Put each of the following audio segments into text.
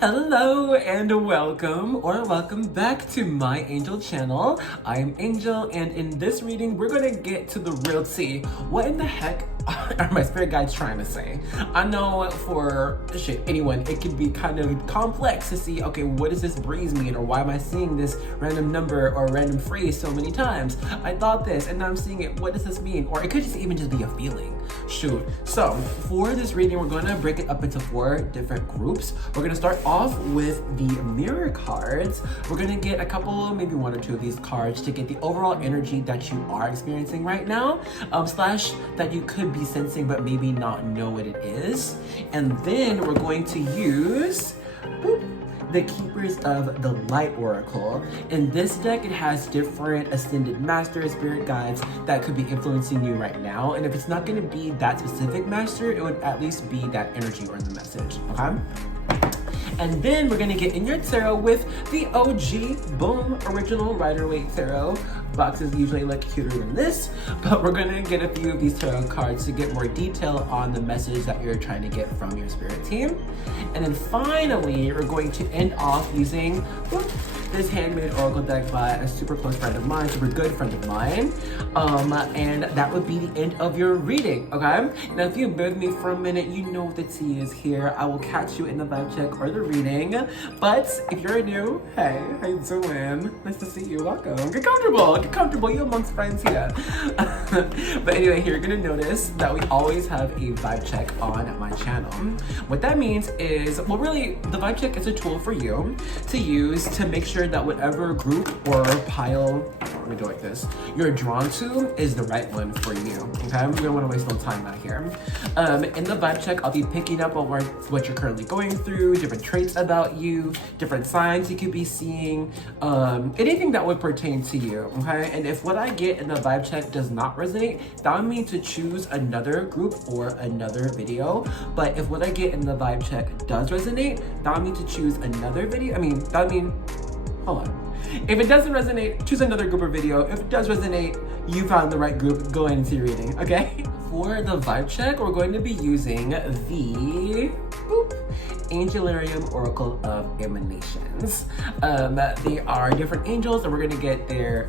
Hello and welcome back to my Angel channel. I am Angel, and in this reading we're gonna get to the real tea. What in the heck are my spirit guides trying to say? I know for anyone it can be kind of complex to see, okay, what does this breeze mean, or why am I seeing this random number or random phrase so many times? I thought this and now I'm seeing it, what does this mean? Or it could even just be a feeling. Shoot. So for this reading we're gonna break it up into 4 different groups. We're gonna start off with the mirror cards. We're gonna get a couple, maybe 1 or 2 of these cards to get the overall energy that you are experiencing right now, slash that you could be sensing but maybe not know what it is. And then we're going to use the Keepers of the Light Oracle. In this deck, it has different ascended masters, spirit guides that could be influencing you right now. And if it's not going to be that specific master, it would at least be that energy or the message, okay? And then we're gonna get in your tarot with the OG, boom, original Rider-Waite tarot. Boxes usually look cuter than this, but we're gonna get a few of these tarot cards to get more detail on the message that you're trying to get from your spirit team. And then finally, we're going to end off using this handmade oracle deck by a super close friend of mine, super good friend of mine. And that would be the end of your reading, okay? Now, if you've been with me for a minute, you know what the tea is here. I will catch you in the vibe check or the reading. But if you're new, hey, how you doing? Nice to see you, welcome. Get comfortable, you're amongst friends here. But anyway, here you're gonna notice that we always have a vibe check on my channel. What that means is, well, really, the vibe check is a tool for you to use to make sure that whatever group or pile, let me do like this, you're drawn to is the right one for you, okay? We don't want to waste no time out here. In the vibe check, I'll be picking up on what you're currently going through, different traits about you, different signs you could be seeing, anything that would pertain to you, okay? And if what I get in the vibe check does not resonate, that would mean to choose another group or another video. But if what I get in the vibe check does resonate, that would mean to choose another video. That would mean, hold on. If it doesn't resonate, choose another group or video. If it does resonate, you found the right group, go ahead and see your reading, okay? For the vibe check, we're going to be using the Angelarium Oracle of Emanations. They are different angels, and we're going to get their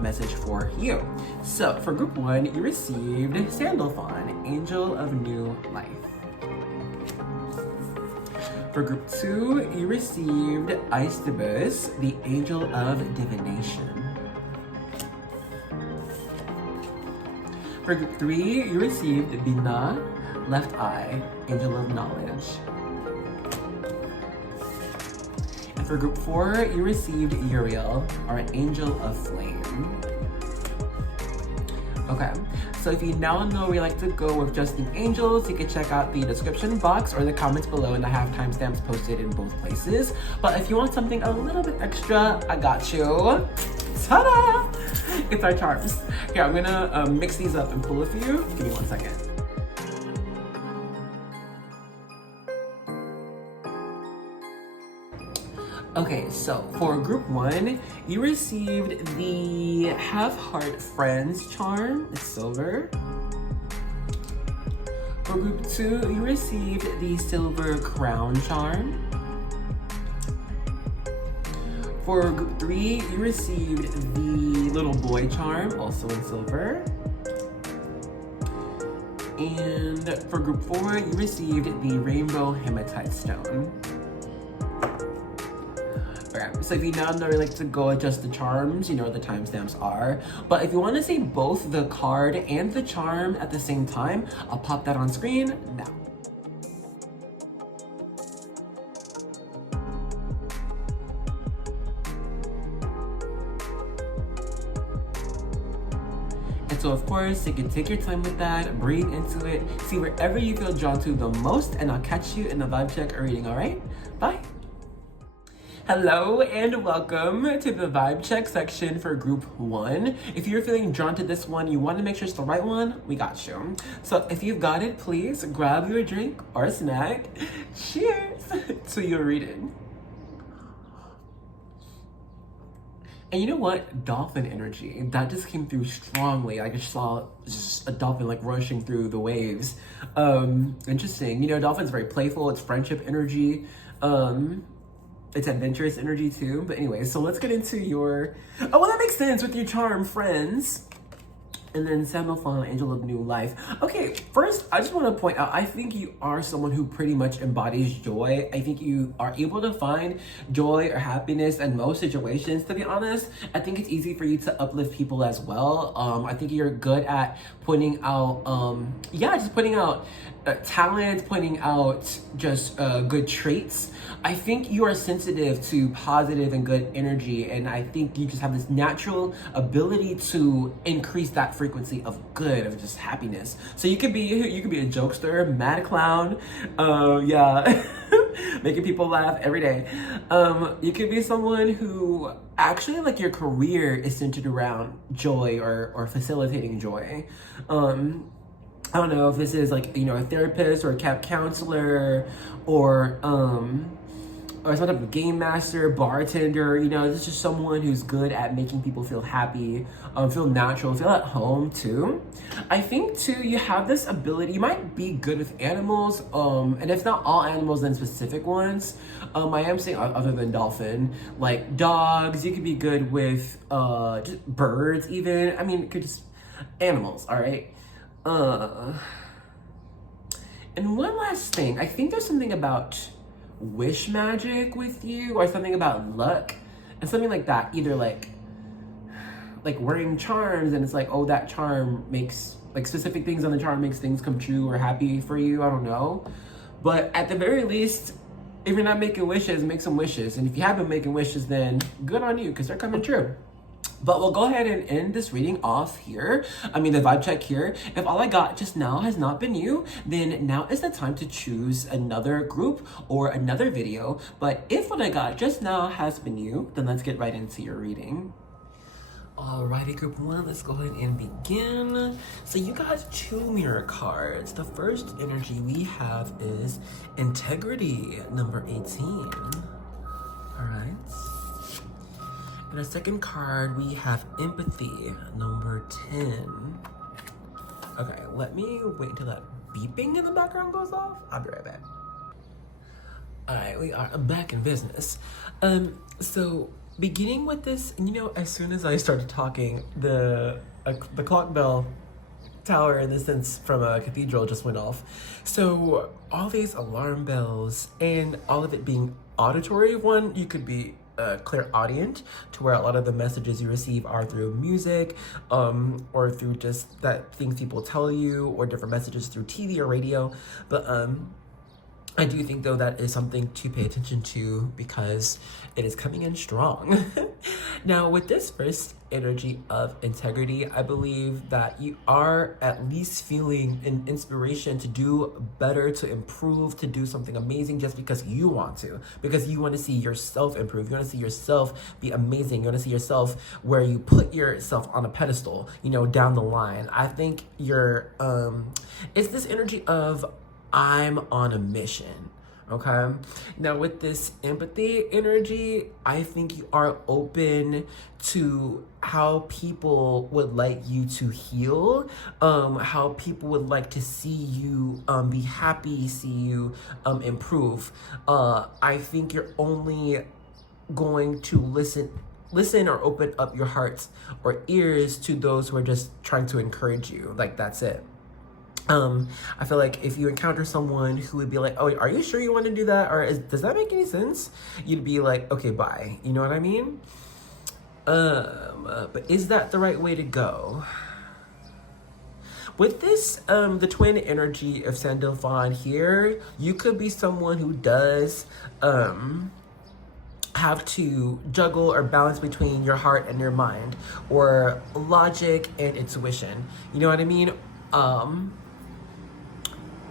message for you. So for group 1, you received Sandalphon, Angel of New Life. For group 2, you received Aistibus, the Angel of Divination. For group 3, you received Bina, Left Eye, Angel of Knowledge. And for group 4, you received Uriel, or Angel of Flame. Okay, so if you now know we like to go with just the angels, you can check out the description box or the comments below, and I have timestamps posted in both places. But if you want something a little bit extra, I got you. Ta-da! It's our charms. Here, I'm gonna mix these up and pull a few. Give me 1 second. Okay, so for group 1, you received the Have Heart Friends charm, it's silver. For group 2, you received the Silver Crown charm. For group 3, you received the Little Boy charm, also in silver. And for group 4, you received the Rainbow Hematite Stone. So if you now know you like to go adjust the charms, you know where the timestamps are. But if you want to see both the card and the charm at the same time, I'll pop that on screen now. And so of course, you can take your time with that, breathe into it, see wherever you feel drawn to the most, and I'll catch you in the vibe check or reading, all right? Bye. Hello and welcome to the vibe check section for group 1. If you're feeling drawn to this one, you want to make sure it's the right one, we got you. So if you've got it, please grab your drink or a snack. Cheers to your reading. And you know what? Dolphin energy. That just came through strongly. I just saw just a dolphin like rushing through the waves. Interesting. You know, dolphin's very playful. It's friendship energy. It's adventurous energy too. But anyway, so let's get into your, oh, well, that makes sense with your charm friends. And then Samuel Fawn, Angel of New Life. Okay, first, I just want to point out, I think you are someone who pretty much embodies joy. I think you are able to find joy or happiness in most situations, to be honest. I think it's easy for you to uplift people as well. I think you're good at pointing out, just pointing out talent, pointing out just good traits. I think you are sensitive to positive and good energy, and I think you just have this natural ability to increase that frequency of good, of just happiness. So you could be a jokester, mad clown, making people laugh every day. You could be someone who actually, like, your career is centered around joy or facilitating joy. I don't know if this is like, a therapist or a camp counselor or some type of game master, bartender. This is just someone who's good at making people feel happy, feel natural, feel at home too. I think too, you have this ability, you might be good with animals, and if not all animals, then specific ones. I am saying other than dolphin, like dogs, you could be good with just birds even. I mean, it could just animals, all right? And one last thing, I think there's something about wish magic with you, or something about luck and something like that. Either like wearing charms, and it's like, oh, that charm makes, like, specific things on the charm makes things come true or happy for you. I don't know, but at the very least, if you're not making wishes, make some wishes. And if you have been making wishes, then good on you, because they're coming true. But we'll go ahead and end this reading off here. The vibe check here. If all I got just now has not been you, then now is the time to choose another group or another video. But if what I got just now has been you, then let's get right into your reading. Alrighty, group one, let's go ahead and begin. So you got 2 mirror cards. The first energy we have is integrity, number 18. Alright. And the second card, we have empathy, number 10. Okay, let me wait until that beeping in the background goes off. I'll be right back. Alright, we are back in business. So beginning with this, as soon as I started talking, the clock bell tower, in the sense from a cathedral, just went off. So all these alarm bells, and all of it being auditory, one, you could be clairaudient, to where a lot of the messages you receive are through music, or through just that things people tell you, or different messages through TV or radio. But I do think, though, that is something to pay attention to, because it is coming in strong. Now, with this first energy of integrity, I believe that you are at least feeling an inspiration to do better, to improve, to do something amazing, just because you want to, because you want to see yourself improve. You want to see yourself be amazing. You want to see yourself where you put yourself on a pedestal, down the line. I think you're, it's this energy of, I'm on a mission, okay? Now, with this empathy energy, I think you are open to how people would like you to heal, how people would like to see you be happy, see you improve. I think you're only going to listen or open up your hearts or ears to those who are just trying to encourage you. Like, that's it. I feel like if you encounter someone who would be like, oh, are you sure you want to do that? Or does that make any sense? You'd be like, okay, bye. You know what I mean? But is that the right way to go? With this, the twin energy of Sandalphon here, you could be someone who does, have to juggle or balance between your heart and your mind, or logic and intuition. You know what I mean?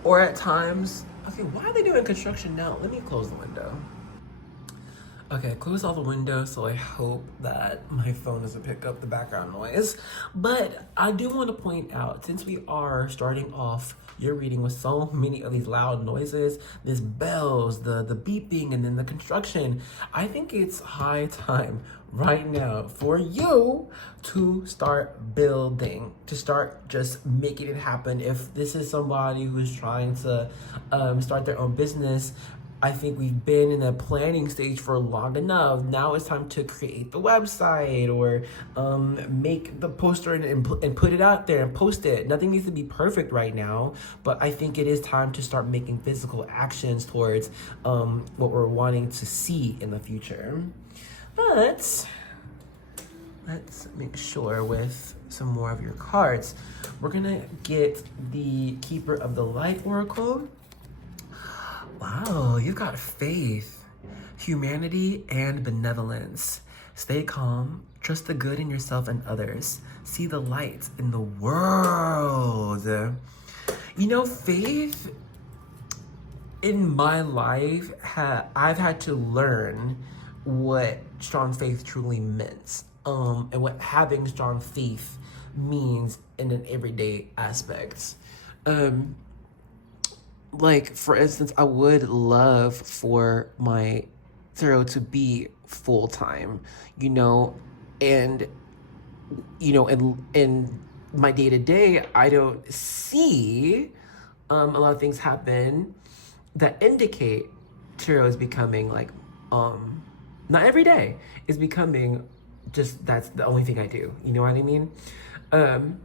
Or at times, okay, why are they doing construction now? Let me close the window. Okay, close all the windows, so I hope that my phone doesn't pick up the background noise. But I do want to point out, since we are starting off your reading with so many of these loud noises, these bells, the beeping, and then the construction, I think it's high time right now for you to start building, to start just making it happen. If this is somebody who's trying to start their own business, I think we've been in the planning stage for long enough. Now it's time to create the website or make the poster and put it out there and post it. Nothing needs to be perfect right now, but I think it is time to start making physical actions towards what we're wanting to see in the future. But let's make sure with some more of your cards. We're gonna get the Keeper of the Light Oracle. Wow, you've got faith, humanity, and benevolence. Stay calm, trust the good in yourself and others. See the light in the world. You know, faith in my life, I've had to learn what strong faith truly meant, and what having strong faith means in an everyday aspect. Like, for instance, I would love for my tarot to be full-time, you know, and, you know, in my day-to-day, I don't see a lot of things happen that indicate tarot is becoming, like, not every day, is becoming just, that's the only thing I do, you know what I mean? And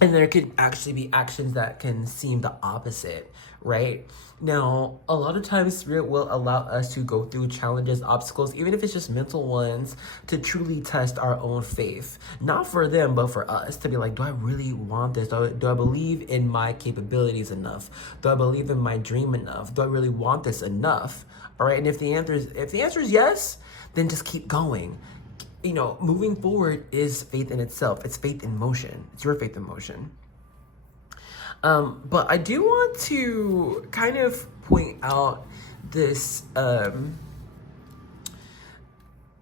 there could actually be actions that can seem the opposite, right? Now, a lot of times Spirit will allow us to go through challenges, obstacles, even if it's just mental ones, to truly test our own faith. Not for them, but for us, to be like, do I really want this? Do I believe in my capabilities enough? Do I believe in my dream enough? Do I really want this enough? All right, and if the answer is yes, then just keep going. You know, moving forward is faith in itself. It's faith in motion. It's your faith in motion. But I do want to kind of point out this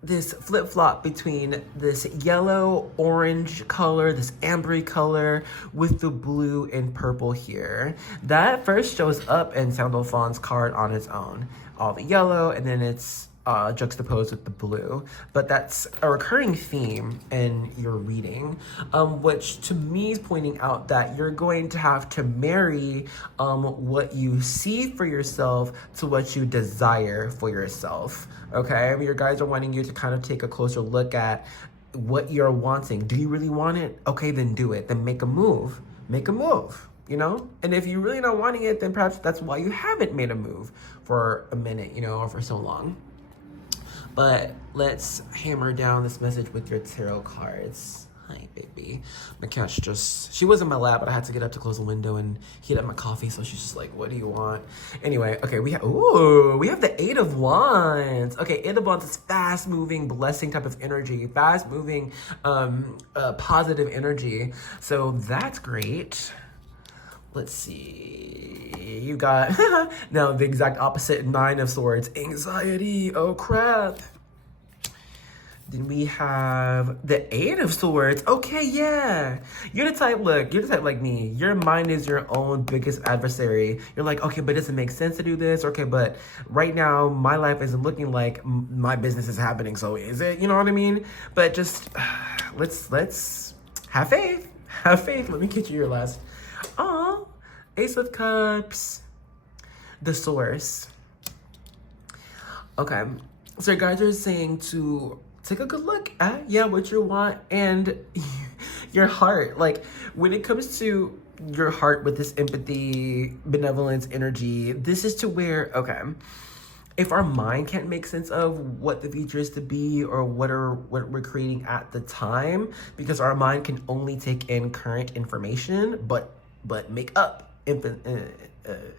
this flip-flop between this yellow orange color, this ambery color, with the blue and purple here. That first shows up in Sandalphon's card on its own. All the yellow, and then it's juxtaposed with the blue, but that's a recurring theme in your reading, which to me is pointing out that you're going to have to marry what you see for yourself to what you desire for yourself. Okay, I mean, your guides are wanting you to kind of take a closer look at what you're wanting. Do you really want it? Okay, then do it. Then make a move. Make a move. You know, and if you're really not wanting it, then perhaps that's why you haven't made a move for a minute, you know, or for so long. But let's hammer down this message with your tarot cards. Hi, baby. My cat she was in my lap, but I had to get up to close the window and heat up my coffee, so she's just like, what do you want? Anyway, okay, we have the Eight of Wands. Okay, Eight of Wands is fast-moving, blessing type of energy, fast-moving, positive energy. So that's great. Let's see, you got, now the exact opposite, Nine of Swords, anxiety, oh crap. Then we have the Eight of Swords, okay, yeah. You're the type like me, your mind is your own biggest adversary. You're like, okay, but does it make sense to do this? Okay, but right now, my life isn't looking like my business is happening, so is it, you know what I mean? But just, let's have faith, let me get you your last. Oh, Ace of Cups, the Source. Okay, so your guys are saying to take a good look at, what you want and your heart. Like, when it comes to your heart with this empathy, benevolence, energy, this is to where, okay, if our mind can't make sense of what the future is to be or what we're creating at the time, because our mind can only take in current information, but make up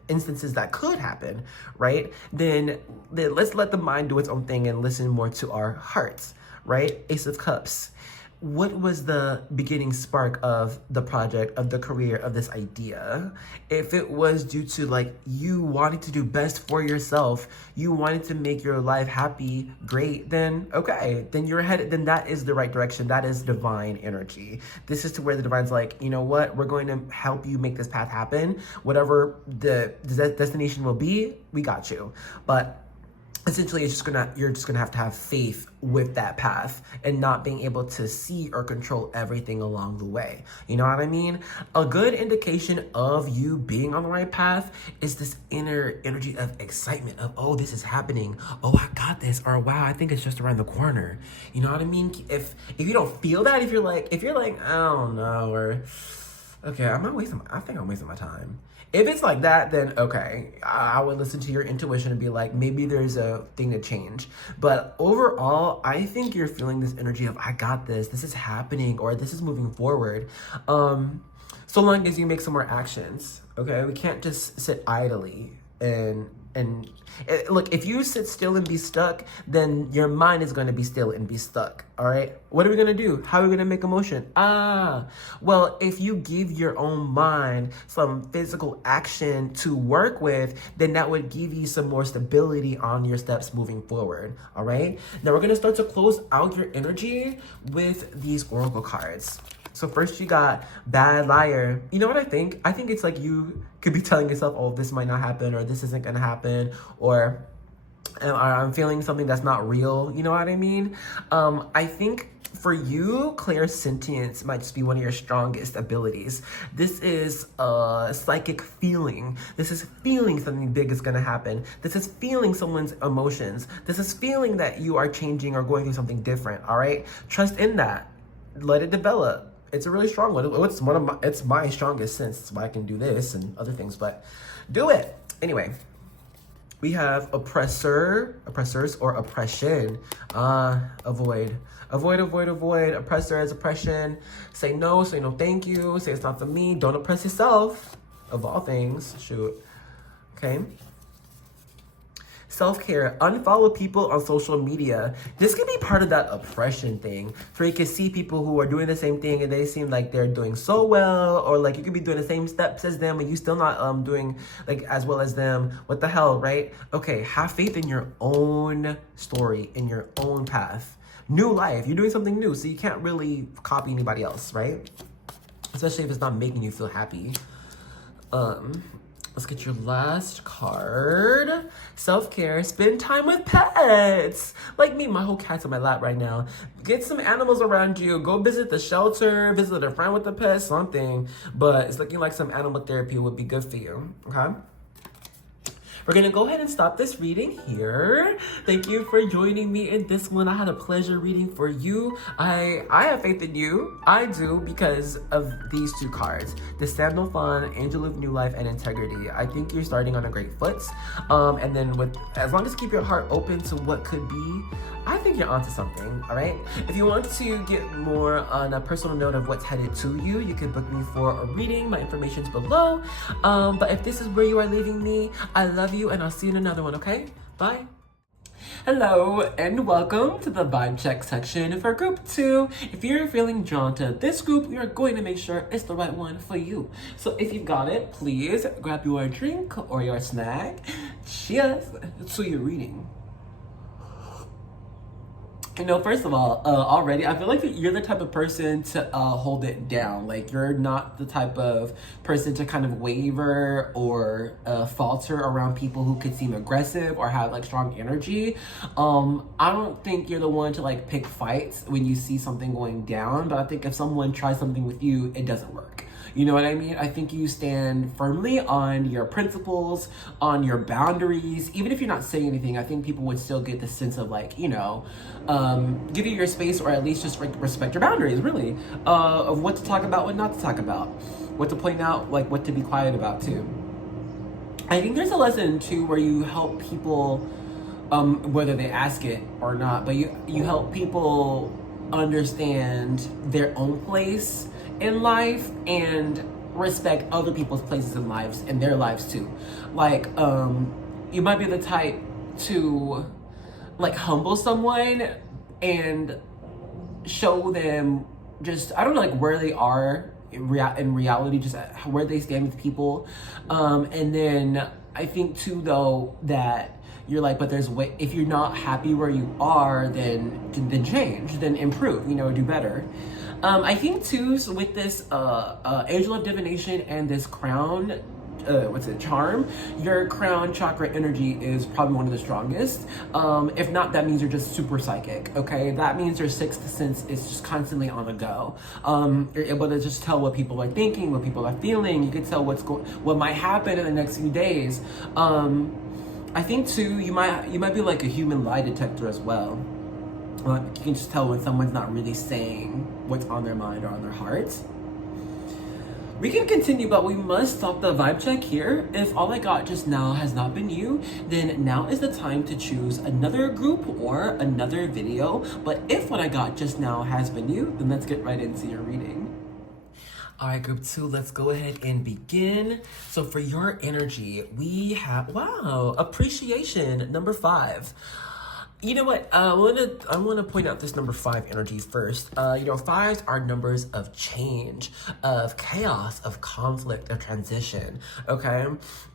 instances that could happen, right? Then let's let the mind do its own thing and listen more to our hearts, right? Ace of Cups. What was the beginning spark of the project, of the career, of this idea? If it was due to like you wanting to do best for yourself, you wanted to make your life happy, great, then okay, then you're headed, then that is the right direction. That is divine energy. This is to where the divine's like, you know what? We're going to help you make this path happen. Whatever the destination will be, we got you. But essentially you're just gonna have to have faith with that path and not being able to see or control everything along the way. You know what I mean? A good indication of you being on the right path is this inner energy of excitement of, oh, this is happening, oh, I got this, or wow, I think it's just around the corner. You know what I mean? If you don't feel that, if you're like I don't know, or okay, I think I'm wasting my time. If it's like that, then okay, I would listen to your intuition and be like, maybe there's a thing to change. But overall, I think you're feeling this energy of, I got this is happening, or this is moving forward. So long as you make some more actions, okay? We can't just sit idly and look, if you sit still and be stuck, then your mind is going to be still and be stuck. All right, what are we going to do? How are we going to make a motion? Well, if you give your own mind some physical action to work with, then that would give you some more stability on your steps moving forward. All right, now we're going to start to close out your energy with these oracle cards. So first you got bad liar. You know what I think? I think it's like you could be telling yourself, oh, this might not happen, or this isn't gonna happen, or I'm feeling something that's not real. You know what I mean? I think for you, clairsentience might just be one of your strongest abilities. This is a psychic feeling. This is feeling something big is gonna happen. This is feeling someone's emotions. This is feeling that you are changing or going through something different, all right? Trust in that. Let it develop. It's a really strong one. It's my strongest sense. That's why I can do this and other things, but do it. Anyway, we have oppressors or oppression. Avoid. Oppressor is oppression. Say no thank you. Say it's not for me. Don't oppress yourself, of all things. Shoot. Okay. Self-care, unfollow people on social media. This could be part of that oppression thing, where you can see people who are doing the same thing and they seem like they're doing so well, or like you could be doing the same steps as them and you still not doing like as well as them. What the hell, right? Okay, have faith in your own story, in your own path. New life, you're doing something new, so you can't really copy anybody else, right? Especially if it's not making you feel happy. Let's get your last card. Self-care, spend time with pets. Like me, my whole cat's on my lap right now. Get some animals around you. Go visit the shelter, visit a friend with a pet, something. But it's looking like some animal therapy would be good for you, okay? We're gonna go ahead and stop this reading here. Thank you for joining me in this one. I had a pleasure reading for you. I have faith in you. I do, because of these two cards. The Sandalphon, Angel of New Life, and Integrity. I think you're starting on a great foot. And then as long as you keep your heart open to what could be, I think you're onto something, all right? If you want to get more on a personal note of what's headed to you, you can book me for a reading. My information's below. But if this is where you are leaving me, I love you, and I'll see you in another one, okay? Bye. Hello, and welcome to the vibe check section for group 2. If you're feeling drawn to this group, we are going to make sure it's the right one for you. So if you've got it, please grab your drink or your snack. Cheers to your reading. You know, first of all, already, I feel like you're the type of person to hold it down. Like, you're not the type of person to kind of waver or falter around people who could seem aggressive or have, like, strong energy. I don't think you're the one to, like, pick fights when you see something going down. But I think if someone tries something with you, it doesn't work. You know what I mean? I think you stand firmly on your principles, on your boundaries. Even if you're not saying anything, I think people would still get the sense of, like, you know, give you your space, or at least just respect your boundaries, really, of what to talk about, what not to talk about, what to point out, like what to be quiet about too. I think there's a lesson too where you help people, whether they ask it or not, but you help people understand their own place in life and respect other people's places in lives and their lives too. Like, you might be the type to, like, humble someone and show them just, I don't know, like, where they are in reality, just where they stand with people. And then I think too, though, that you're like, but there's way, if you're not happy where you are, then change, then improve, you know, do better. I think too, so with this Angel of Divination and this crown, charm, your crown chakra energy is probably one of the strongest. If not, that means you're just super psychic, okay? That means your sixth sense is just constantly on the go. You're able to just tell what people are thinking, what people are feeling. You can tell what might happen in the next few days. I think too, you might be like a human lie detector as well. You can just tell when someone's not really saying what's on their mind or on their heart. We can continue, but we must stop the vibe check here. If all I got just now has not been you, then now is the time to choose another group or another video. But if what I got just now has been you, then let's get right into your reading. All right, group 2, let's go ahead and begin. So for your energy, we have, wow, appreciation, number 5. You know what? I want to point out this number 5 energy first. Fives are numbers of change, of chaos, of conflict, of transition. Okay.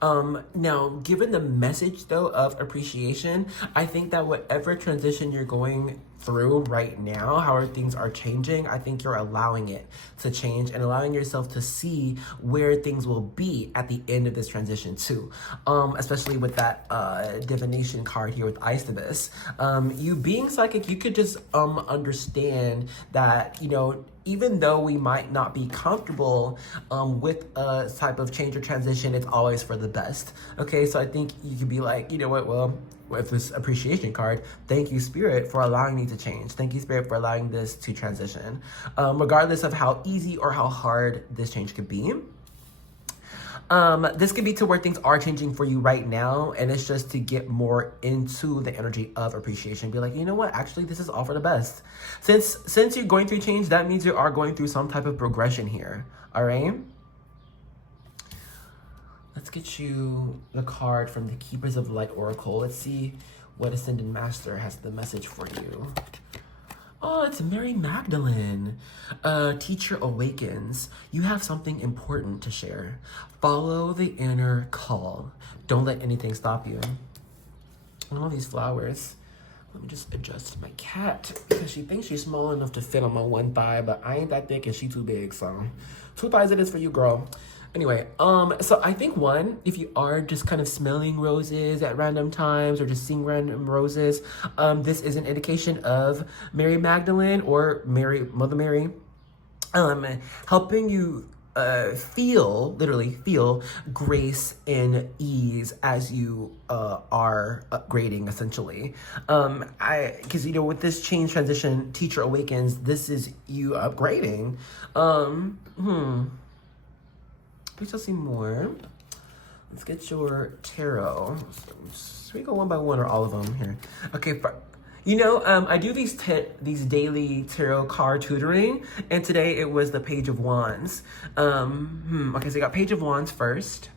Now, given the message though of appreciation, I think that whatever transition you're going through right now, how things are changing, I think you're allowing it to change and allowing yourself to see where things will be at the end of this transition too. Especially with that divination card here with Istabus. You being psychic, you could just understand that, even though we might not be comfortable with a type of change or transition, it's always for the best. Okay, so I think you could be like, you know what, well, with this appreciation card, thank you, Spirit, for allowing me to change. Thank you, Spirit, for allowing this to transition. Regardless of how easy or how hard this change could be. This could be to where things are changing for you right now, and it's just to get more into the energy of appreciation. Be like, you know what? Actually, this is all for the best. Since you're going through change, that means you are going through some type of progression here. All right. Let's get you the card from the Keepers of Light Oracle. Let's see what Ascended Master has the message for you. Oh, it's Mary Magdalene. Teacher awakens. You have something important to share. Follow the inner call. Don't let anything stop you. And all these flowers. Let me just adjust my cat because she thinks she's small enough to fit on my one thigh, but I ain't that thick and she too big, so 2 thighs it is for you, girl. Anyway, so I think if you are just kind of smelling roses at random times or just seeing random roses, this is an indication of Mary Magdalene or Mother Mary, helping you literally feel grace and ease as you are upgrading, essentially. Because with this change transition, Teacher Awakens, this is you upgrading. Please tell me more. Let's get your tarot. Should we go one by one or all of them here? Okay, I do these daily tarot card tutoring, and today it was the Page of Wands. Okay, so you got Page of Wands first.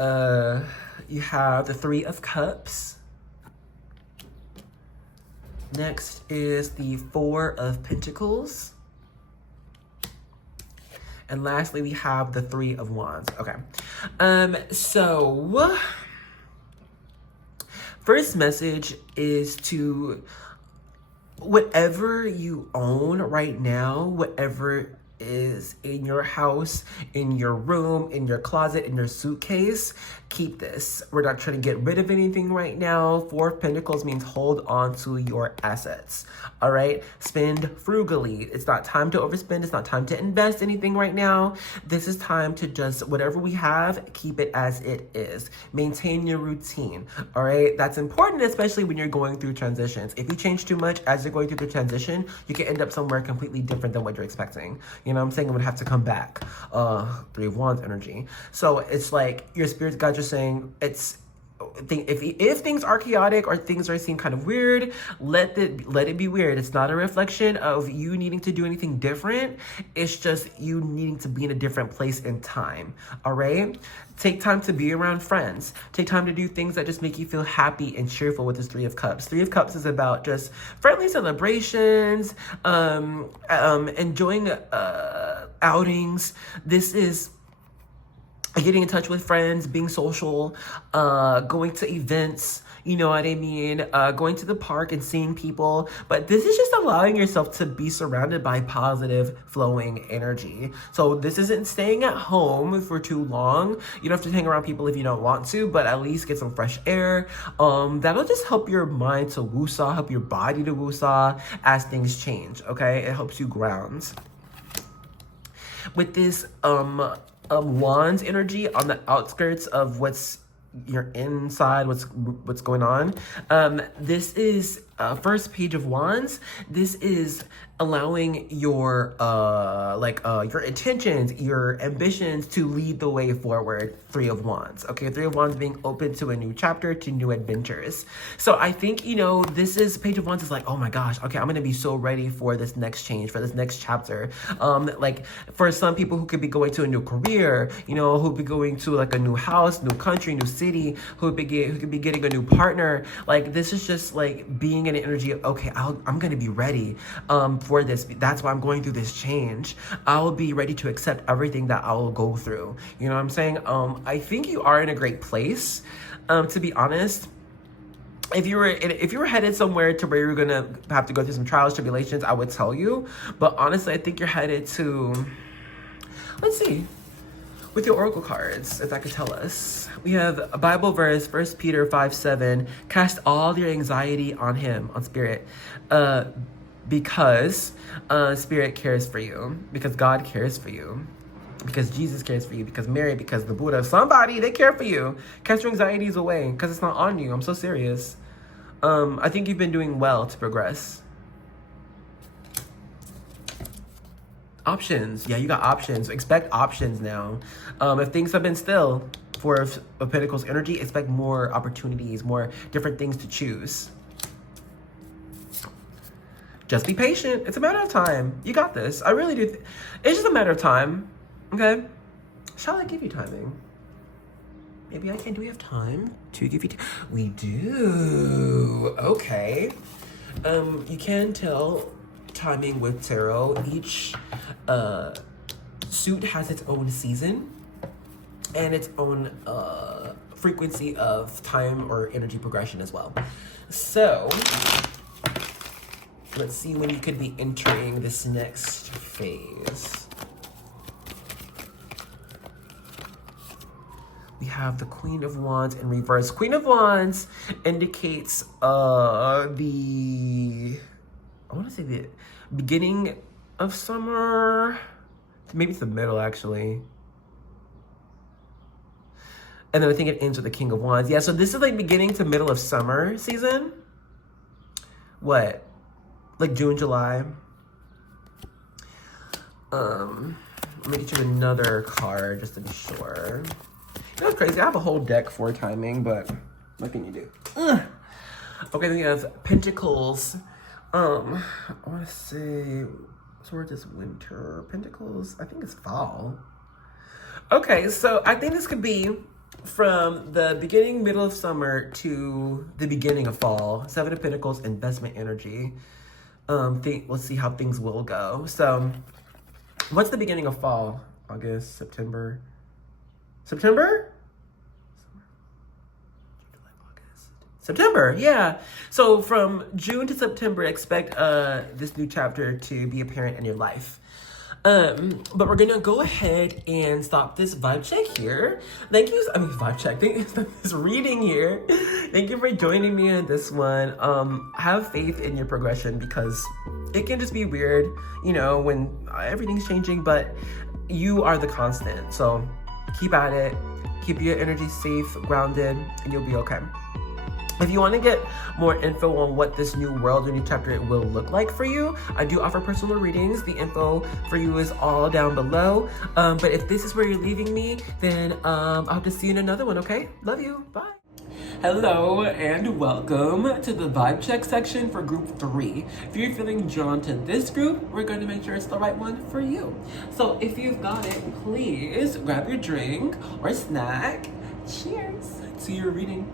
You have the 3 of Cups. Next is the 4 of Pentacles. And lastly, we have the 3 of Wands. Okay. So first message is to whatever you own right now, whatever is in your house, in your room, in your closet, in your suitcase, keep this. We're not trying to get rid of anything right now. 4 of Pentacles means hold on to your assets. All right. Spend frugally. It's not time to overspend. It's not time to invest anything right now. This is time to just, whatever we have, keep it as it is. Maintain your routine. All right. That's important, especially when you're going through transitions. If you change too much as you're going through the transition, you can end up somewhere completely different than what you're expecting. You know what I'm saying? It would have to come back. 3 of Wands energy. So it's like your spirit guides are saying if things are chaotic or things are seem kind of weird, let it be weird. It's not a reflection of you needing to do anything different. It's just you needing to be in a different place in time. All right. Take time to be around friends. Take time to do things that just make you feel happy and cheerful with this 3 of Cups. 3 of Cups is about just friendly celebrations, enjoying outings. This is getting in touch with friends, being social, going to events, you know what I mean, going to the park and seeing people. But this is just allowing yourself to be surrounded by positive flowing energy. So this isn't staying at home for too long. You don't have to hang around people if you don't want to, but at least get some fresh air. That'll just help your mind to woosah, help your body to woosah as things change, okay? It helps you ground. With this wands energy on the outskirts of what's your inside, what's going on. This is first page of wands. This is allowing your intentions, your ambitions to lead the way forward. Three of wands. Okay, three of wands being open to a new chapter, to new adventures. So I think, you know, this is page of wands is like, oh my gosh, okay, I'm gonna be so ready for this next change, for this next chapter. Like for some people who could be going to a new career, you know, who could be going to like a new house, new country, new city, who could be getting a new partner. Like this is just like being in an energy of, okay, I'm gonna be ready for this. That's why I'm going through this change. I'll be ready to accept everything that I'll go through. You know what I'm saying? I think you are in a great place. To be honest, if you were headed somewhere to where you're gonna have to go through some trials, tribulations, I would tell you. But honestly, I think you're headed to, let's see, with your oracle cards, if that could tell us. We have a Bible verse, 1 Peter 5:7. Cast all your anxiety on him, on spirit, because spirit cares for you, because God cares for you, because Jesus cares for you, because Mary, because the Buddha, somebody, they care for you. Cast your anxieties away, because it's not on you. I'm so serious. I think you've been doing well to progress. Options. Yeah, you got options. Expect options now. If things have been still for of Pentacles energy, expect more opportunities, more different things to choose. Just be patient. It's a matter of time. You got this. I really do. It's just a matter of time. Okay? Shall I give you timing? Maybe I can. Do we have time to give you We do. Okay. You can tell timing with tarot. Each suit has its own season and its own frequency of time or energy progression as well. So let's see when you could be entering this next phase. We have the Queen of Wands in reverse. Queen of Wands indicates I want to say the beginning of summer. Maybe it's the middle, actually. And then I think it ends with the King of Wands. Yeah, so this is like beginning to middle of summer season. What? Like June, July. Let me get you another card just to be sure. You know what's crazy? I have a whole deck for timing, but what can you do? Ugh. Okay, then we have Pentacles. I want to say, towards this winter. Pentacles, I think it's fall. Okay, so I think this could be from the beginning, middle of summer to the beginning of fall. Seven of Pentacles, investment energy. Let's see how things will go. So, what's the beginning of fall? August, September. September? September, yeah. So from June to September, expect this new chapter to be apparent in your life. But we're gonna go ahead and stop this vibe check here. Vibe check, this reading here. Thank you for joining me in this one. Have faith in your progression, because it can just be weird, you know, when everything's changing, but you are the constant. So keep at it, keep your energy safe, grounded, and you'll be okay. If you want to get more info on what this new world or new chapter will look like for you, I do offer personal readings. The info for you is all down below. But if this is where you're leaving me, then I hope to see you in another one, okay? Love you. Bye. Hello and welcome to the vibe check section for group 3. If you're feeling drawn to this group, we're going to make sure it's the right one for you. So if you've got it, please grab your drink or snack. Cheers to your reading.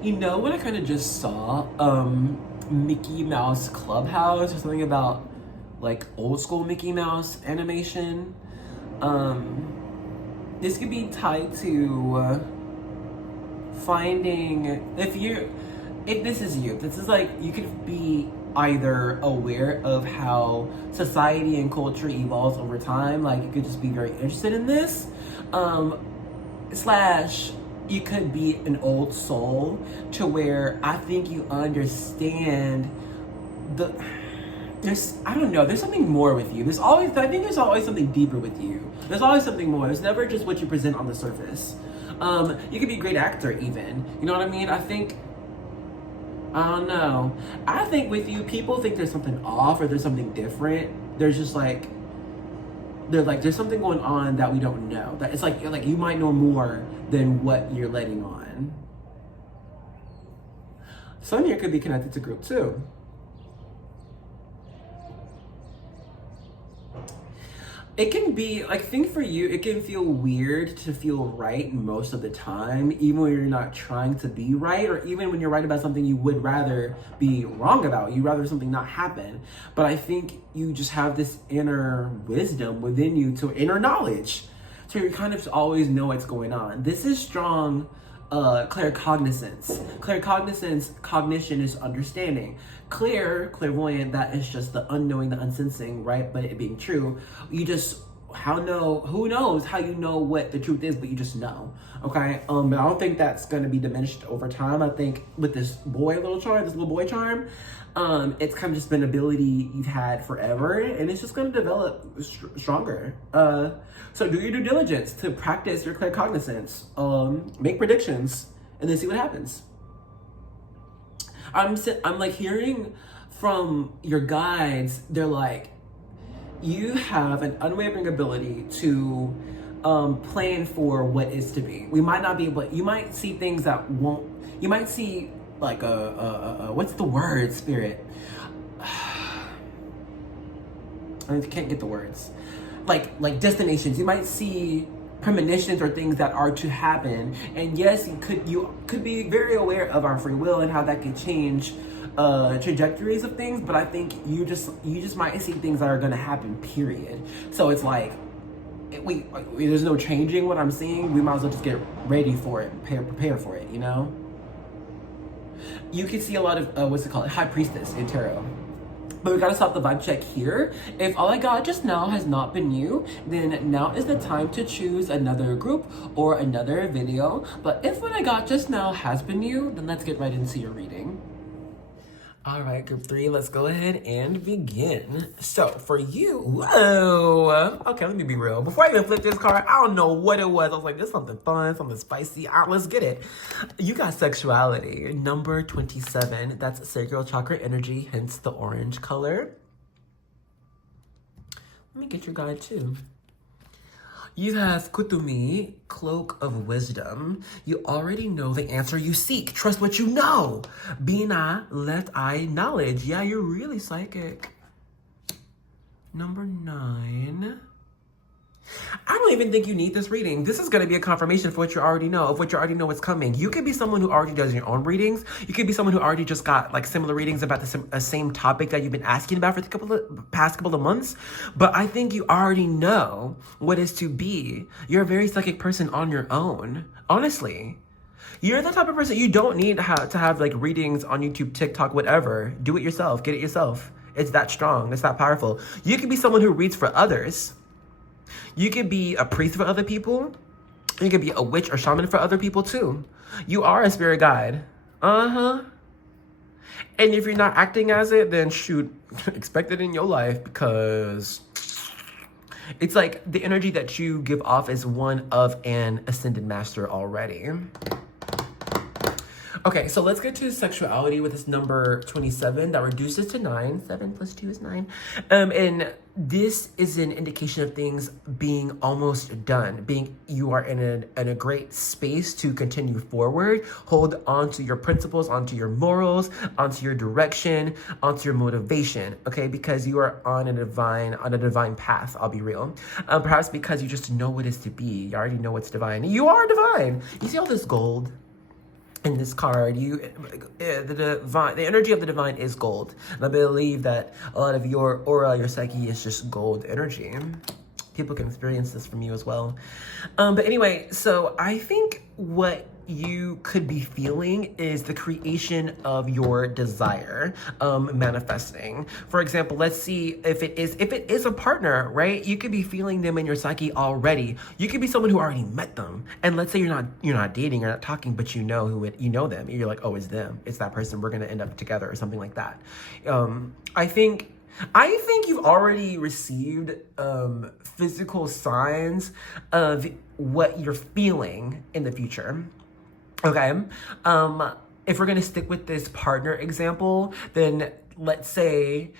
You know what I kind of just saw? Mickey Mouse Clubhouse or something about like old school Mickey Mouse animation. This could be tied to finding, if this is you, this is like, you could be either aware of how society and culture evolves over time, like you could just be very interested in this, slash you could be an old soul to where I think you understand I don't know, there's something more with you. I think there's always something deeper with you. There's always something more. There's never just what you present on the surface. You could be a great actor even. You know what I mean? I don't know. I think with you, people think there's something off or there's something different. There's just like, there's something going on that we don't know. That it's like you might know more than what you're letting on. Some here could be connected to group too. It can be, like, I think for you, it can feel weird to feel right most of the time, even when you're not trying to be right, or even when you're right about something you would rather be wrong about. You'd rather something not happen. But I think you just have this inner wisdom within you, to inner knowledge. So you kind of always know what's going on. This is strong claircognizance. Claircognizance, cognition is understanding. Clairvoyant, that is just the unknowing, the unsensing, right? But it being true, who knows how you know what the truth is, but you just know, okay? But I don't think that's gonna be diminished over time. I think with this little boy charm, it's kind of just been an ability you've had forever, and it's just gonna develop stronger. So do your due diligence to practice your claircognizance, make predictions, and then see what happens. I'm like hearing from your guides, they're like, you have an unwavering ability to plan for what is to be. We might not be able, you might see things that won't, you might see like what's the word, spirit? I can't get the words. Like destinations. You might see premonitions or things that are to happen, and yes, you could be very aware of our free will and how that could change trajectories of things. But I think you just might see things that are going to happen, period. So it's like there's no changing what I'm seeing. We might as well just get ready for it, prepare for it, you know. You can see a lot of high priestess in tarot. But we gotta stop the vibe check here. If all I got just now has not been you, then now is the time to choose another group or another video. But if what I got just now has been you, then let's get right into your reading. All right, group 3, let's go ahead and begin. So for you, whoa. Okay, let me be real. Before I even flip this card, I don't know what it was. I was like, this is something fun, something spicy. Let's get it. You got sexuality, number 27. That's sacral chakra energy, hence the orange color. Let me get your guide too. You have Kutumi, cloak of wisdom. You already know the answer you seek. Trust what you know. Bina, let I knowledge. Yeah, you're really psychic. Number 9. I don't even think you need this reading. This is going to be a confirmation for what you already know, of what you already know is coming. You could be someone who already does your own readings. You could be someone who already just got like similar readings about the same topic that you've been asking about for the past couple of months. But I think you already know what is to be. You're a very psychic person on your own. Honestly. You're the type of person you don't need to have like readings on YouTube, TikTok, whatever. Do it yourself. Get it yourself. It's that strong. It's that powerful. You could be someone who reads for others. You could be a priest for other people. You could be a witch or shaman for other people too. You are a spirit guide. And if you're not acting as it, then shoot, expect it in your life, because it's like the energy that you give off is one of an ascended master already. Okay, so let's get to sexuality with this number 27 that reduces to 9. 7 plus 2 is 9. And this is an indication of things being almost done. You are in a great space to continue forward. Hold on to your principles, onto your morals, onto your direction, onto your motivation. Okay, because you are on a divine path. I'll be real. Perhaps because you just know what is to be. You already know what's divine. You are divine. You see all this gold in this card? The energy of the divine is gold. And I believe that a lot of your aura, your psyche is just gold energy. people can experience this from you as well. But anyway, so I think what you could be feeling is the creation of your desire manifesting. For example, let's see if it is a partner, right? You could be feeling them in your psyche already. You could be someone who already met them, and let's say you're not dating, you're not talking, but you know you know them. You're like, oh, it's them, it's that person. We're gonna end up together or something like that. I think you've already received physical signs of what you're feeling in the future. Okay. If we're gonna stick with this partner example, then let's say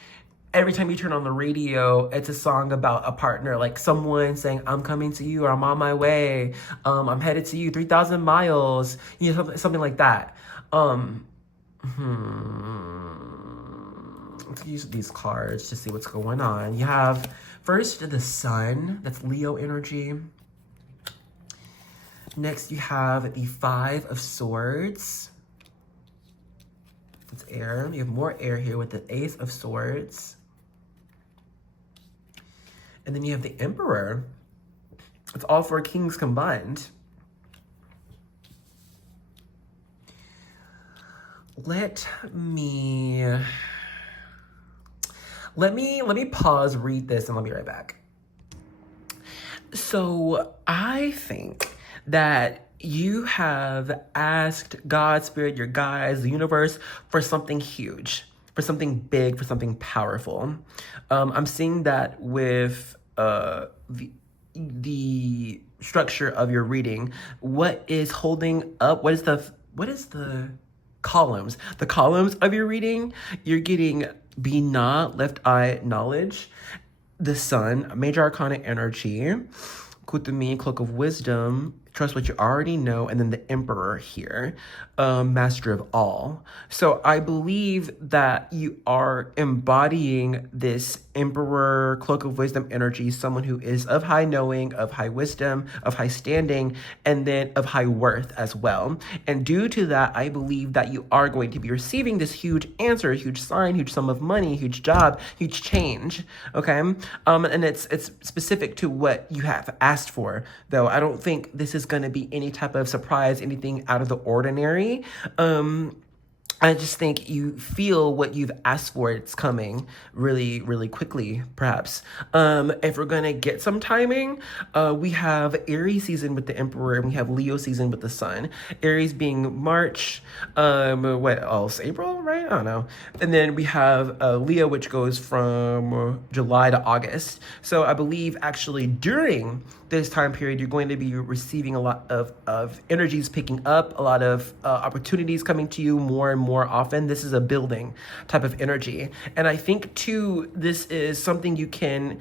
every time you turn on the radio, it's a song about a partner, like someone saying, I'm coming to you, or I'm on my way, I'm headed to you, 3,000 miles, you know, something like that. Let's use these cards to see what's going on. You have first the sun, that's Leo energy. Next, you have the 5 of Swords. It's air. You have more air here with the Ace of Swords. And then you have the Emperor. It's all 4 kings combined. Let me pause, read this, and I'll be right back. So I think that you have asked God, Spirit, your guides, the universe, for something huge, for something big, for something powerful. I'm seeing that with the structure of your reading. What is holding up? What is the columns? The columns of your reading, you're getting Binah, left eye, knowledge, the sun, major arcana energy, Kutumi, cloak of wisdom, trust what you already know, and then the Emperor here, master of all. So I believe that you are embodying this Emperor, cloak of wisdom energy, someone who is of high knowing, of high wisdom, of high standing, and then of high worth as well. And due to that, I believe that you are going to be receiving this huge answer, huge sign, huge sum of money, huge job, huge change, okay? And it's specific to what you have asked for, though. I don't think this is going to be any type of surprise, anything out of the ordinary. I just think you feel what you've asked for. It's coming really, really quickly, perhaps. If we're going to get some timing, we have Aries season with the Emperor, and we have Leo season with the Sun. Aries being March, what else? April, right? I don't know. And then we have Leo, which goes from July to August. So I believe actually during this time period, you're going to be receiving a lot of energies picking up, a lot of opportunities coming to you more and more often. This is a building type of energy. And I think too, this is something you can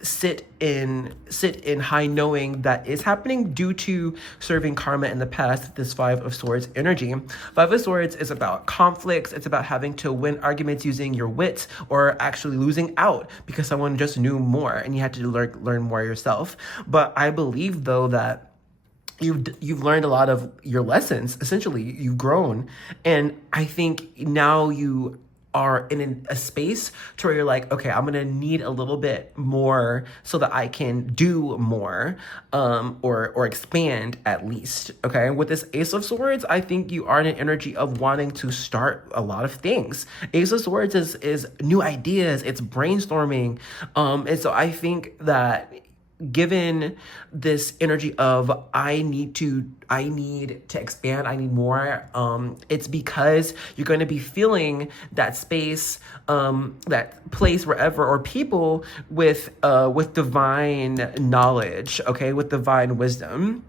sit in high knowing that is happening due to serving karma in the past, this 5 of Swords energy. 5 of Swords is about conflicts. It's about having to win arguments using your wits, or actually losing out because someone just knew more and you had to learn more yourself. But I believe, though, that you've learned a lot of your lessons. Essentially, you've grown, and I think now you are in a space to where you're like, okay, I'm gonna need a little bit more so that I can do more, or expand at least. Okay, with this Ace of Swords, I think you are in an energy of wanting to start a lot of things. Ace of Swords is new ideas, it's brainstorming, and so I think that given this energy of I need to expand, I need more, it's because you're going to be feeling that space, that place, wherever, or people with divine knowledge, okay, with divine wisdom.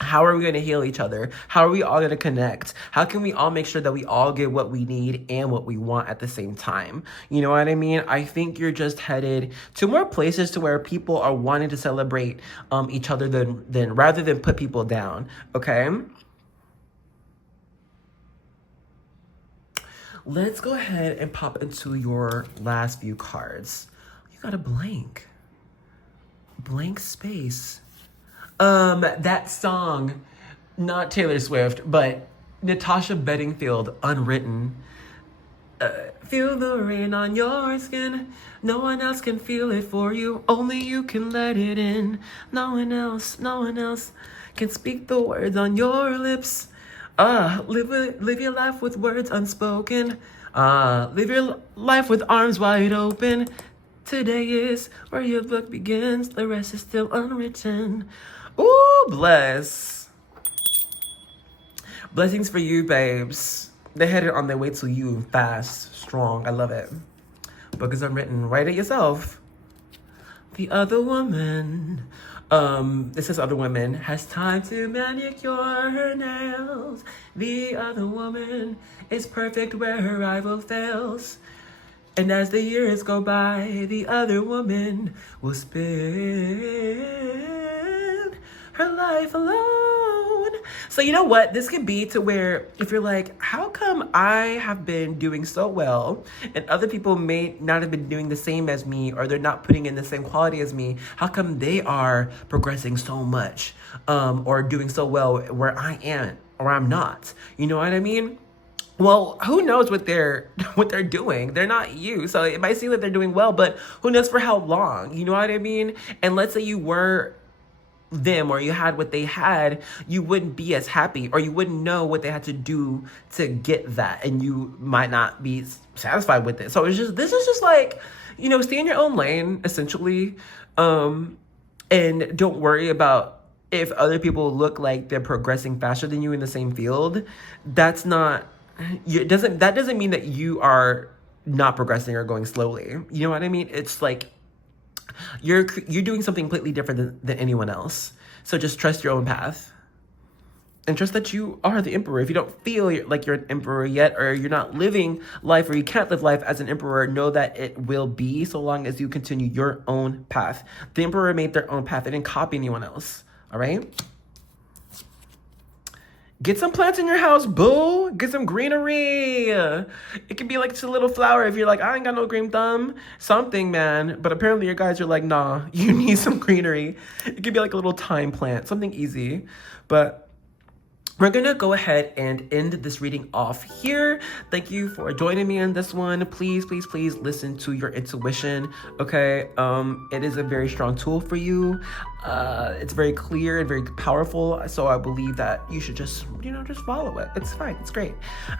How are we going to heal each other? How are we all going to connect? How can we all make sure that we all get what we need and what we want at the same time? You know what I mean? I think you're just headed to more places to where people are wanting to celebrate each other than rather than put people down, okay? Let's go ahead and pop into your last few cards. You got a blank space. That song, not Taylor Swift, but Natasha Bedingfield, Unwritten. Feel the rain on your skin. No one else can feel it for you. Only you can let it in. No one else can speak the words on your lips. Live your life with words unspoken. Live your life with arms wide open. Today is where your book begins. The rest is still unwritten. Ooh, bless. Blessings for you, babes. They're headed on their way to you fast, strong. I love it. Book is unwritten. Write it yourself. The other woman. It says other woman has time to manicure her nails. The other woman is perfect where her rival fails. And as the years go by, the other woman will spend her life alone. So you know what? This could be to where if you're like, how come I have been doing so well and other people may not have been doing the same as me, or they're not putting in the same quality as me? How come they are progressing so much or doing so well where I am or I'm not? You know what I mean? Well, who knows what they're doing? They're not you. So it might seem that they're doing well, but who knows for how long? You know what I mean? And let's say you were them or you had what they had, you wouldn't be as happy, or you wouldn't know what they had to do to get that, and you might not be satisfied with it. So this is just like, you know, stay in your own lane, essentially, and don't worry about if other people look like they're progressing faster than you in the same field. That doesn't mean that you are not progressing or going slowly. You know what I mean? It's like you're doing something completely different than anyone else. So just trust your own path and trust that you are the emperor. If you don't feel like you're an emperor yet, or you're not living life, or you can't live life as an emperor, know that it will be, so long as you continue your own path. The emperor made their own path. They didn't copy anyone else. All right? Get some plants in your house, boo. Get some greenery. It could be like just a little flower if you're like, I ain't got no green thumb. Something, man. But apparently your guys are like, nah, you need some greenery. It could be like a little thyme plant, something easy. But we're gonna go ahead and end this reading off here. Thank you for joining me in this one. Please, please, please listen to your intuition, okay? It is a very strong tool for you. It's very clear and very powerful. So I believe that you should just follow it. It's fine, it's great.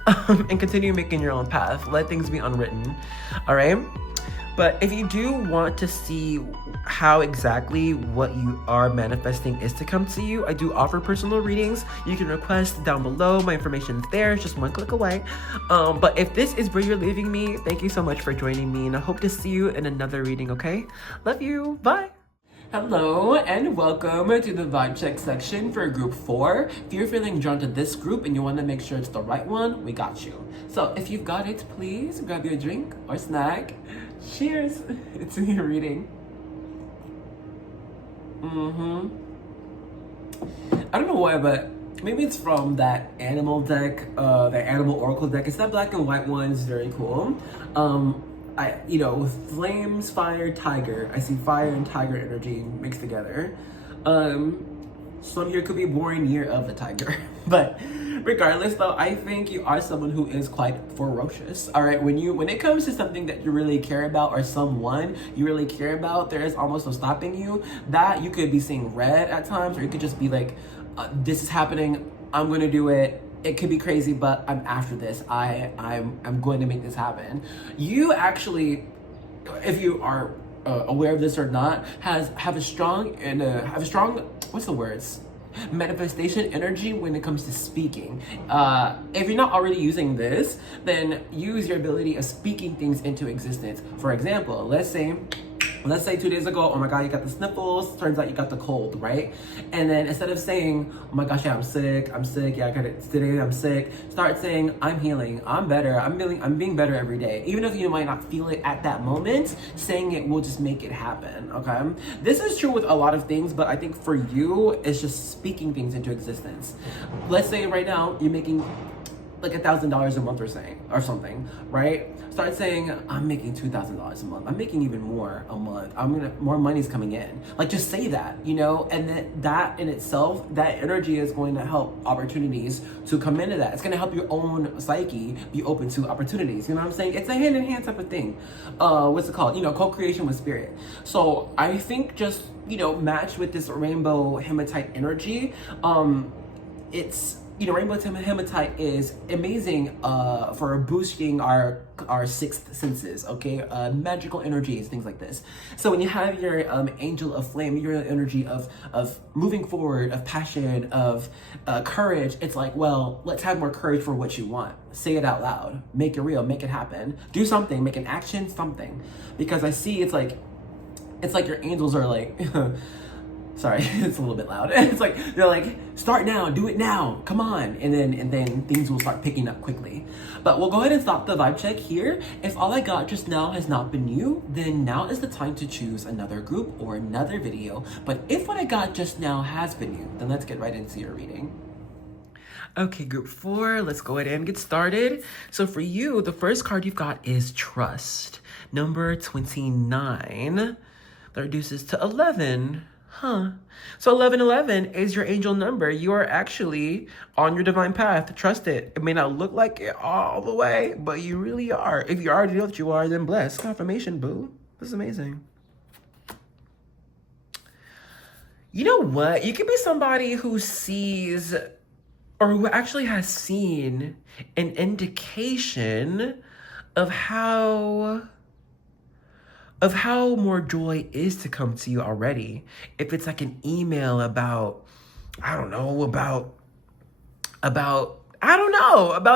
And continue making your own path. Let things be unwritten, all right? But if you do want to see how exactly what you are manifesting is to come to you, I do offer personal readings. You can request down below. My information is there. It's just one click away. But if this is where you're leaving me, thank you so much for joining me, and I hope to see you in another reading, okay? Love you. Bye. Hello and welcome to the vibe check section for group 4. If you're feeling drawn to this group and you want to make sure it's the right one, we got you. So if you've got it, please grab your drink or snack. Cheers. It's a new reading. I don't know why, but maybe it's from that animal deck, the animal oracle deck. It's that black and white one. It's very cool. With flames, fire, tiger. I see fire and tiger energy mixed together. Some year could be born year of the tiger. But regardless though, I think you are someone who is quite ferocious. All right, when it comes to something that you really care about, or someone you really care about, there is almost no stopping you. That you could be seeing red at times, or you could just be like, this is happening, I'm gonna do it. It could be crazy, but I'm after this. I'm going to make this happen. You actually, if you are aware of this or not, have a strong what's the words? Manifestation energy when it comes to speaking. If you're not already using this, then use your ability of speaking things into existence. For example, let's say 2 days ago, oh my God, you got the sniffles, turns out you got the cold, right? And then instead of saying, oh my gosh, yeah, I'm sick, yeah, I got it today, I'm sick, start saying, I'm healing, I'm better, I'm being better every day. Even if you might not feel it at that moment, saying it will just make it happen, okay? This is true with a lot of things, but I think for you, it's just speaking things into existence. Let's say right now, you're making like $1,000 a month or something, right? Start saying, I'm making $2,000 a month. I'm making even more a month. More money's coming in. Like, just say that, you know, and that in itself, that energy is going to help opportunities to come into that. It's going to help your own psyche be open to opportunities. You know what I'm saying? It's a hand in hand type of thing. What's it called? You know, co-creation with spirit. So I think just, you know, match with this rainbow hematite energy. It's, you know, rainbow hematite is amazing for boosting our sixth senses, okay? Magical energies, things like this. So when you have your angel of flame, your energy of moving forward, of passion, of courage, it's like, well, let's have more courage for what you want. Say it out loud. Make it real. Make it happen. Do something. Make an action, something. Because I see it's like your angels are like... Sorry, it's a little bit loud. It's like, they're like, start now, do it now, come on. And then things will start picking up quickly. But we'll go ahead and stop the vibe check here. If all I got just now has not been you, then now is the time to choose another group or another video. But if what I got just now has been you, then let's get right into your reading. Okay, group 4, let's go ahead and get started. So for you, the first card you've got is Trust. Number 29. That reduces to 11. Huh. So 1111 is your angel number. You are actually on your divine path. Trust it. It may not look like it all the way, but you really are. If you already know that you are, then bless. Confirmation, boo. This is amazing. You know what? You could be somebody who sees, or who actually has seen an indication of how more joy is to come to you already. If it's like an email about, about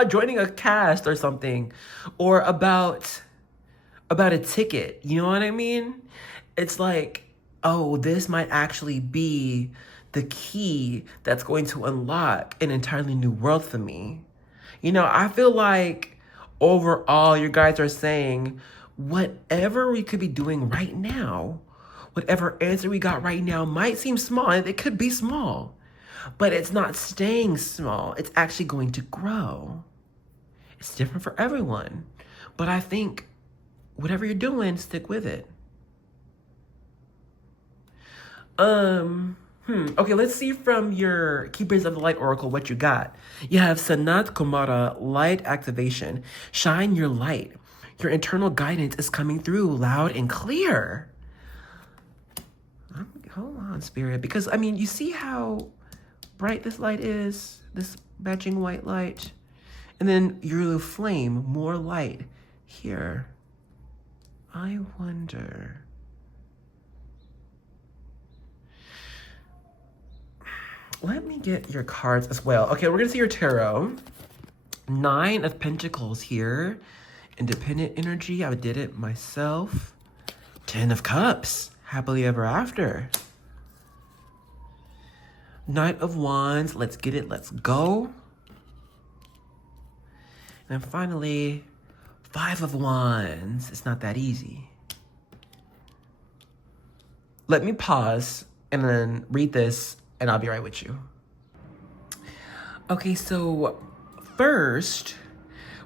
joining a cast or something, or about a ticket, you know what I mean? It's like, oh, this might actually be the key that's going to unlock an entirely new world for me. You know, I feel like overall you guys are saying, whatever we could be doing right now, whatever answer we got right now might seem small, and it could be small, but it's not staying small. It's actually going to grow. It's different for everyone, but I think whatever you're doing, stick with it. Okay, let's see from your Keepers of the Light Oracle what you got. You have Sanat Kumara, Light Activation. Shine your light. Your internal guidance is coming through loud and clear. Hold on, Spirit. Because, I mean, you see how bright this light is? This matching white light? And then your little flame, more light here. I wonder... Let me get your cards as well. Okay, we're going to see your tarot. 9 of Pentacles here. Independent energy, I did it myself. 10 of Cups, happily ever after. Knight of Wands, let's get it, let's go. And then finally, 5 of Wands. It's not that easy. Let me pause and then read this, and I'll be right with you. Okay, so first,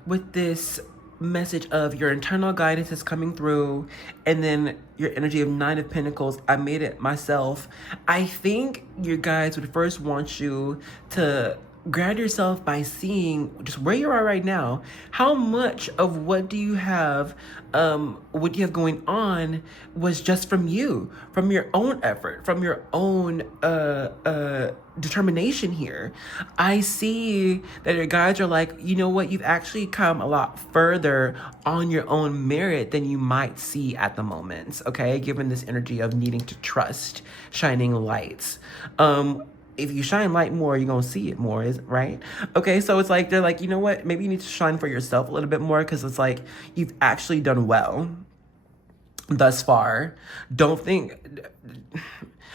with this message of your internal guidance is coming through, and then your energy of 9 of Pentacles, I made it myself. I think you guys would first want you to ground yourself by seeing just where you are right now. How much of what you have going on was just from you, from your own effort, from your own determination here. I see that your guides are like, you know what, you've actually come a lot further on your own merit than you might see at the moment, okay? Given this energy of needing to trust, shining lights. If you shine light more, you're going to see it more, right? Okay, so it's like, they're like, you know what? Maybe you need to shine for yourself a little bit more, because it's like, you've actually done well thus far. Don't think,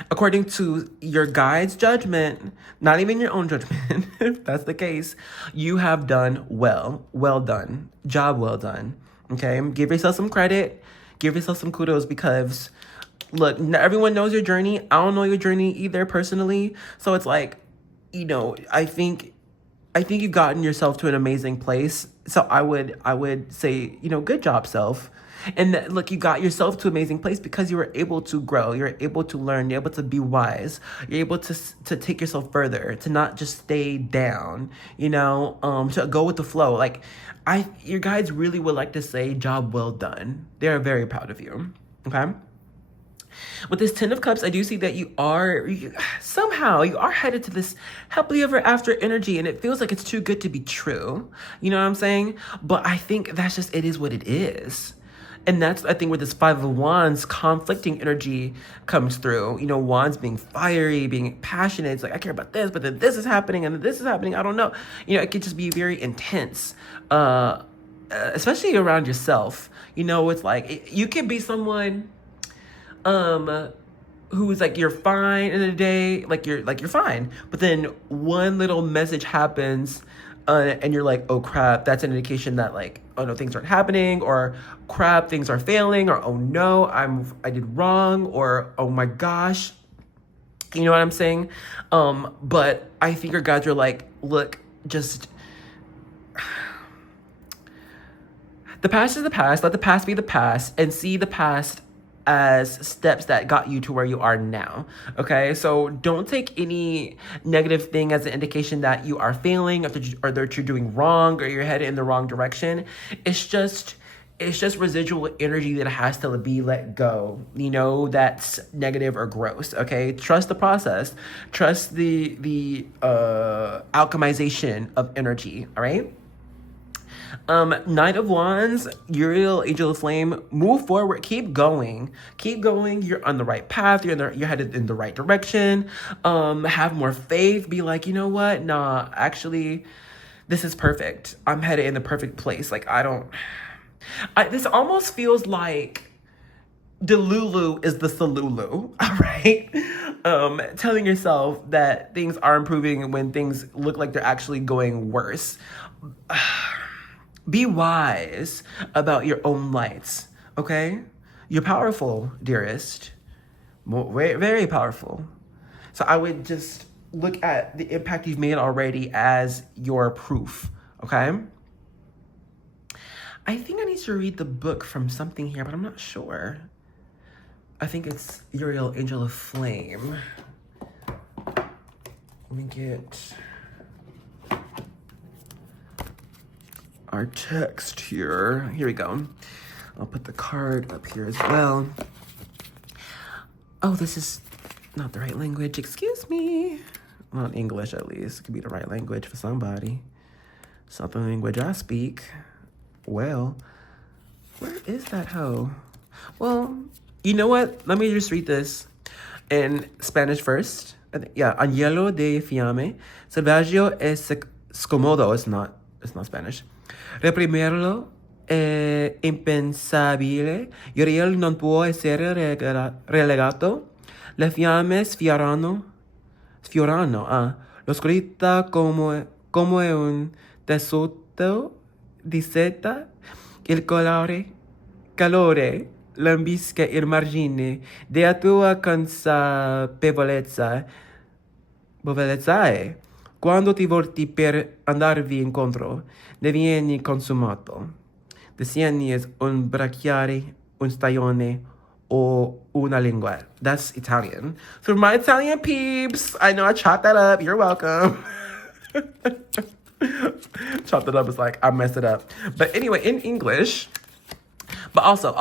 according to your guide's judgment, not even your own judgment, if that's the case, you have done well. Well done. Job well done. Okay? Give yourself some credit. Give yourself some kudos, because... look, not everyone knows your journey. I don't know your journey either personally. So it's like, you know, I think I think you've gotten yourself to an amazing place. So I would say, good job, self. And look, you got yourself to an amazing place because you were able to grow, you're able to learn, you're able to be wise, you're able to take yourself further, to not just stay down, to go with the flow. Like, your guides really would like to say, job well done. They are very proud of you. Okay. With this Ten of Cups, I do see that somehow you are headed to this happily ever after energy, and it feels like it's too good to be true. You know what I'm saying? But I think that's just, it is what it is. And that's, I think, where this Five of Wands conflicting energy comes through. Wands being fiery, being passionate. It's like, I care about this, but then this is happening, and then this is happening. I don't know. It could just be very intense, especially around yourself. It's like, you could be someone who's like, you're fine in the day, you're fine, but then one little message happens, and you're like, oh crap, that's an indication that, like, oh no, things aren't happening, or crap, things are failing, or oh no, I did wrong, or oh my gosh, you know what I'm saying? But I think your guides are like, look, just the past is the past, let the past be the past, and see the past as steps that got you to where you are now. Okay, so don't take any negative thing as an indication that you are failing, or that you're doing wrong, or you're headed in the wrong direction. It's just residual energy that has to be let go, that's negative or gross. Okay, trust the process, trust the alchemization of energy. All right. Knight of Wands, Uriel, Angel of Flame, move forward, keep going, you're on the right path, you're headed in the right direction. Have more faith, be like, you know what, nah, actually, this is perfect, I'm headed in the perfect place. Like, this almost feels like Delulu is the Salulu, all right? Telling yourself that things are improving when things look like they're actually going worse. Be wise about your own lights, okay? You're powerful, dearest. Very, very powerful. So I would just look at the impact you've made already as your proof, okay? I think I need to read the book from something here, but I'm not sure. I think it's Uriel, Angel of Flame. Let me get our text here. Here we go. I'll put the card up here as well. Oh, this is not the right language. Excuse me. Not English, at least. It could be the right language for somebody. It's not the language I speak. Well, where is that hoe? Well, you know what? Let me just read this in Spanish first. Yeah, Agnello de fiamme, selvaggio es scomodo. It's not Spanish. Reprimerlo è impensabile. Uriel non può essere relegato. Le fiamme sfiorano. L'oscurità come un tessuto di seta. Il calore lambisce il margine della tua consapevolezza. Quando ti volti per andarvi incontro, divieni consumato. Desieni un bracciare, un stagione, o una lingua. That's Italian. So my Italian peeps, I know I chopped that up. You're welcome. Chopped it up is like, I messed it up. But anyway, in English, but also,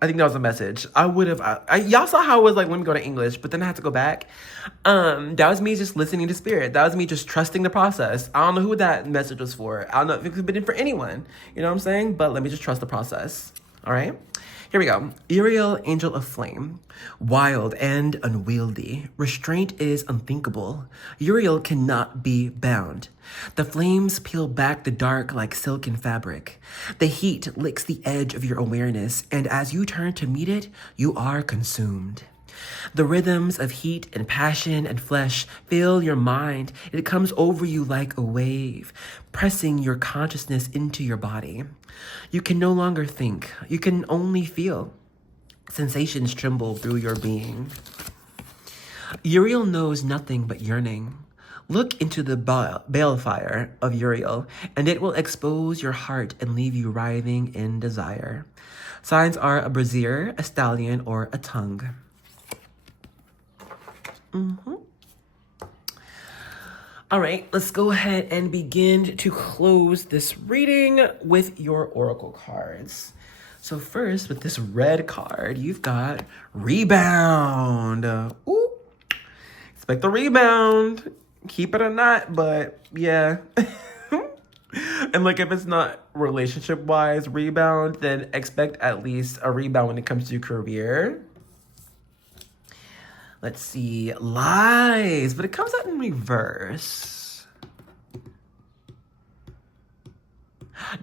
I think that was a message. Y'all saw how it was like, let me go to English, but then I had to go back. That was me just listening to spirit. That was me just trusting the process. I don't know who that message was for. I don't know if it could have been for anyone. You know what I'm saying? But let me just trust the process. All right? Here we go. Uriel, Angel of Flame. Wild and unwieldy. Restraint is unthinkable. Uriel cannot be bound. The flames peel back the dark like silken fabric. The heat licks the edge of your awareness, and as you turn to meet it, you are consumed. The rhythms of heat and passion and flesh fill your mind. It comes over you like a wave, pressing your consciousness into your body. You can no longer think. You can only feel. Sensations tremble through your being. Uriel knows nothing but yearning. Look into the balefire of Uriel, and it will expose your heart and leave you writhing in desire. Signs are a brazier, a stallion, or a tongue. All right, let's go ahead and begin to close this reading with your oracle cards. So first, with this red card, you've got rebound. Ooh, expect the rebound. Keep it or not, but yeah. And like, if it's not relationship-wise rebound, then expect at least a rebound when it comes to your career. Let's see, lies, but it comes out in reverse.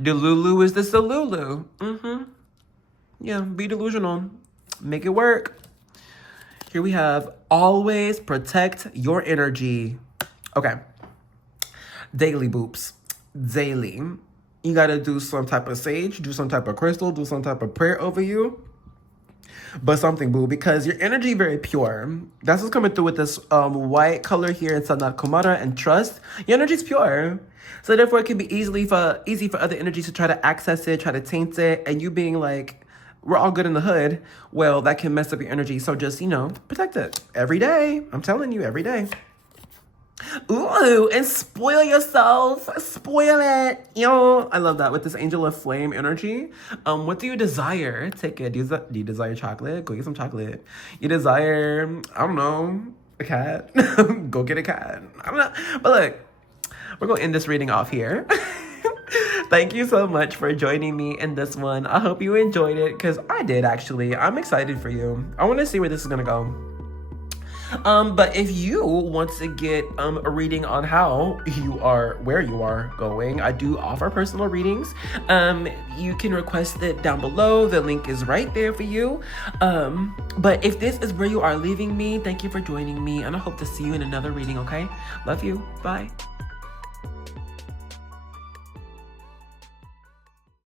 Delulu is the Salulu. Yeah, be delusional. Make it work. Here we have always protect your energy. Okay. Daily boops. Daily. You gotta do some type of sage, do some type of crystal, do some type of prayer over you. But something, boo, because your energy very pure. That's what's coming through with this white color here in Sanat Kumara and trust. Your energy's pure. So therefore it can be easy for other energies to try to access it, try to taint it, and you being like, we're all good in the hood, well, that can mess up your energy. So just, protect it every day. I'm telling you, every day. Ooh, and spoil yourself. Spoil it. Yo, I love that with this angel of flame energy. What do you desire? Take it. Do you desire chocolate? Go get some chocolate. You desire, I don't know, a cat? Go get a cat. I don't know. But look, we're going to end this reading off here. Thank you so much for joining me in this one. I hope you enjoyed it, because I did, actually. I'm excited for you. I want to see where this is going to go. But if you want to get a reading on where you are going, I do offer personal readings. You can request it down below. The link is right there for you. But if this is where you are leaving me, thank you for joining me, and I hope to see you in another reading, okay? Love you. Bye.